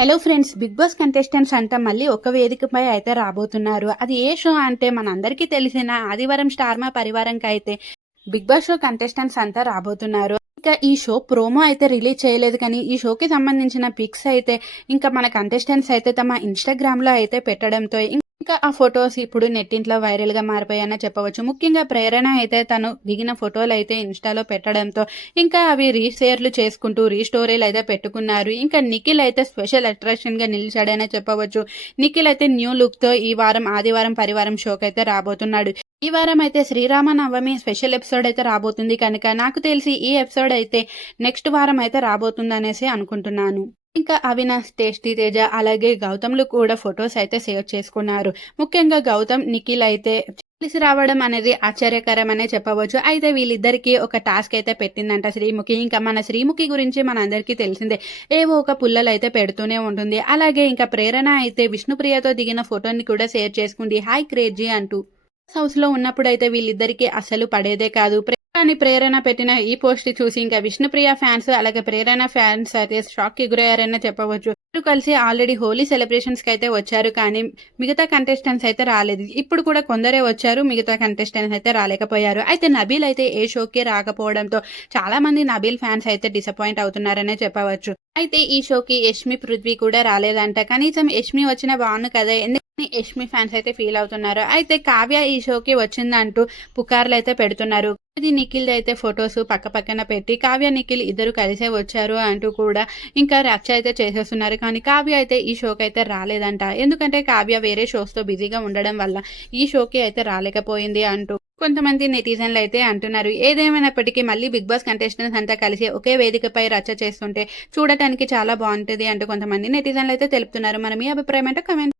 Hello friends, Bigg Boss contestants అంతా మళ్ళీ ఒక వేదికపై అయితే రాబోతున్నారు. అది ఏ షో అంటే మనందరికీ తెలిసిన ఆదివారం స్టార్ మా పరివారంకి అయితే బిగ్ బాస్ షో కంటెస్టెంట్స్ అంతా రాబోతున్నారు. ఇంకా ఈ షో ప్రోమో అయితే రిలీజ్ చేయలేదు, కానీ ఈ షోకి సంబంధించిన పిక్స్ అయితే ఇంకా మన కంటెస్టెంట్స్ అయితే తమ ఇన్స్టాగ్రామ్లో అయితే పెట్టడంతో ఇంకా ఆ ఫొటోస్ ఇప్పుడు నెట్టింట్లో వైరల్గా మారిపోయాయని చెప్పవచ్చు. ముఖ్యంగా ప్రేరణ అయితే తను దిగిన ఫోటోలు అయితే ఇన్స్టాలో పెట్టడంతో ఇంకా అవి రీషేర్లు చేసుకుంటూ రీస్టోరీలు అయితే పెట్టుకున్నారు. ఇంకా నిఖిల్ అయితే స్పెషల్ అట్రాక్షన్గా నిలిచాడనే చెప్పవచ్చు. నిఖిల్ అయితే న్యూ లుక్తో ఈ వారం ఆదివారం పరివారం షోకి అయితే రాబోతున్నాడు. ఈ వారం అయితే శ్రీరామనవమి స్పెషల్ ఎపిసోడ్ అయితే రాబోతుంది కనుక నాకు తెలిసి ఈ ఎపిసోడ్ అయితే నెక్స్ట్ వారం అయితే రాబోతుంది అనేసి అనుకుంటున్నాను. ఇంకా అవినాష్, టేస్టీ తేజ అలాగే గౌతమ్లు కూడా ఫొటోస్ అయితే షేర్ చేసుకున్నారు. ముఖ్యంగా గౌతమ్, నిఖిల్ అయితే కలిసి రావడం అనేది ఆశ్చర్యకరమనే చెప్పవచ్చు. అయితే వీళ్ళిద్దరికీ ఒక టాస్క్ అయితే పెట్టిందంట శ్రీముఖి. ఇంకా మన శ్రీముఖి గురించి మనందరికీ తెలిసిందే, ఏవో ఒక పుల్లలు అయితే పెడుతూనే ఉంటుంది. అలాగే ఇంకా ప్రేరణ అయితే విష్ణుప్రియతో దిగిన ఫోటోని కూడా షేర్ చేసుకుంది, హాయ్ క్రేజీ అంటూ. హౌస్ లో ఉన్నప్పుడైతే వీళ్ళిద్దరికీ అసలు పడేదే కాదు. కానీ ప్రేరణ పెట్టిన ఈ పోస్ట్ చూసి ఇంకా విష్ణుప్రియ ఫ్యాన్స్ అలాగే ప్రేరణ ఫ్యాన్స్ అయితే షాక్ కి గురయ్యారని చెప్పవచ్చు. ఇద్దరు కలిసి ఆల్రెడీ హోలీ సెలబ్రేషన్స్ కి అయితే వచ్చారు, కానీ మిగతా కంటెస్టెంట్స్ అయితే రాలేదు. ఇప్పుడు కూడా కొందరే వచ్చారు, మిగతా కంటెస్టెంట్స్ అయితే రాలేకపోయారు. అయితే నబీల్ అయితే ఏ షోకి రాకపోవడంతో చాలా మంది నబీల్ ఫ్యాన్స్ అయితే డిసప్పాయింట్ అవుతున్నారనే చెప్పవచ్చు. అయితే ఈ షోకి యష్మి, పృథ్వీ కూడా రాలేదంట. కనీసం యష్మి వచ్చినా బాగుంది కదా, యష్మి ఫ్యాన్స్ అయితే ఫీల్ అవుతున్నారు. అయితే కావ్య ఈ షోకి వచ్చిందంటూ పుకార్లు అయితే పెడుతున్నారు. ఇది నిఖిల్ అయితే ఫొటోస్ పక్క పక్కన పెట్టి కావ్య నిఖిల్ ఇద్దరు కలిసే వచ్చారు అంటూ కూడా ఇంకా రచ్చ అయితే చేసేస్తున్నారు. కానీ కావ్య అయితే ఈ షోకి అయితే రాలేదంట. ఎందుకంటే కావ్య వేరే షోస్ తో బిజీగా ఉండడం వల్ల ఈ షోకి అయితే రాలేకపోయింది అంటూ కొంతమంది నెటిజన్లు అయితే అంటున్నారు. ఏదేమైనప్పటికీ మళ్ళీ బిగ్ బాస్ కంటెస్టెంట్స్ అంతా కలిసి ఒకే వేదికపై రచ్చ చేస్తుంటే చూడటానికి చాలా బాగుంటుంది అంటూ కొంతమంది నెటిజన్లు అయితే తెలుపుతున్నారు. మరి మీ అభిప్రాయం అంటే కమెంట్